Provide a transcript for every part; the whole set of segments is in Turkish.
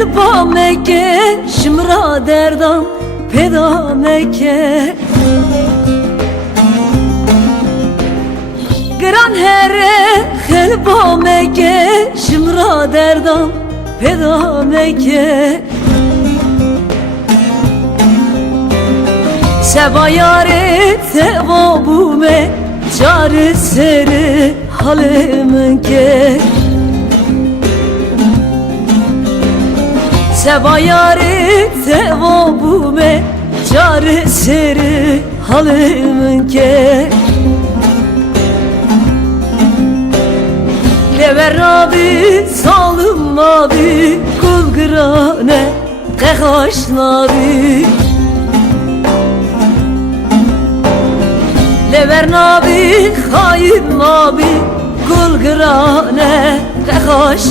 خل با مکه شمرا دردم پیدا مکه گران هره خل با مکه شمرا دردم پیدا مکه Seba yare teva bume Çare seri halimin ke Seba yare teva bume Çare seri halimin ke Lever abi salım abi Kul grane Kekaş nabi Lever nabi hain nabi Kul grane Kekaş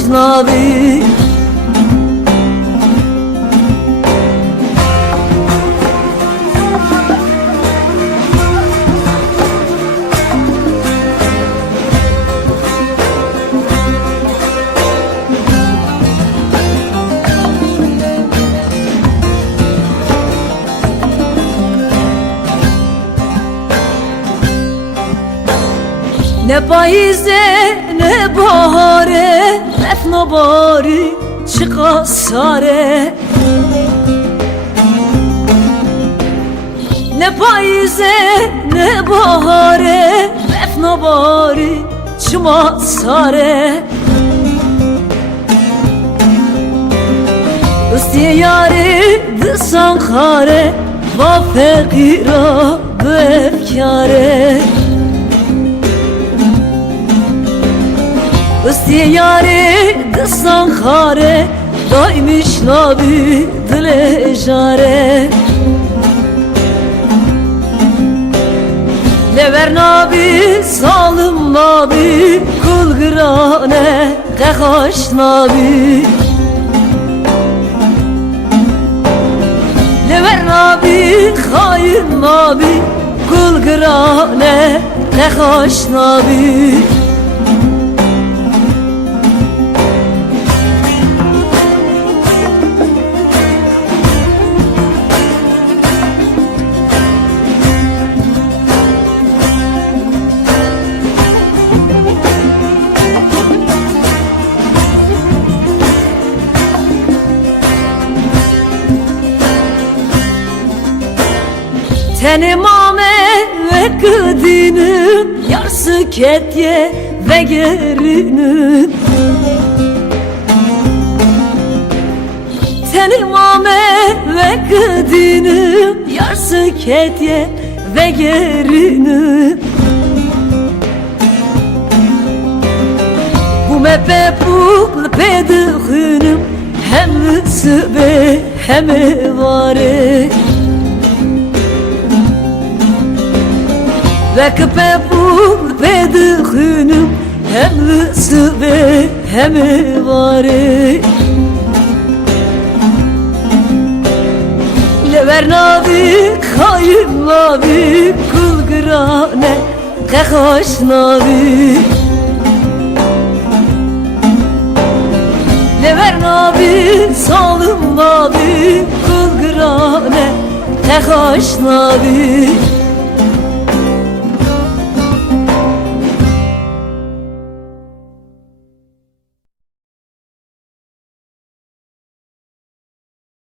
Ne payize ne bahare Efna bari çıka sare. Ne payize ne bahare Efna bari çıma sare. Üstiye yari disan kare Va fekira befkare Üstiye yari disan kare Daymış nabi dile jare. Lever nabi salım nabi Kul grane kekaş nabi. Lever nabi hain nabi Kul grane kekaş nabi Tenim ame ve kıdinim Yarsı ketye ve gerinim. Tenim ame ve kıdinim Yarsı ketye ve gerinim. Bu mepe pukl pedihünüm Hem sıbe hem varı Ve küpe pul pedihünüm Hem sıbe hem varı Lever nabi kayın nabi Kul grane kekaş nabi Lever nabi salım nabi Kul grane kekaş nabi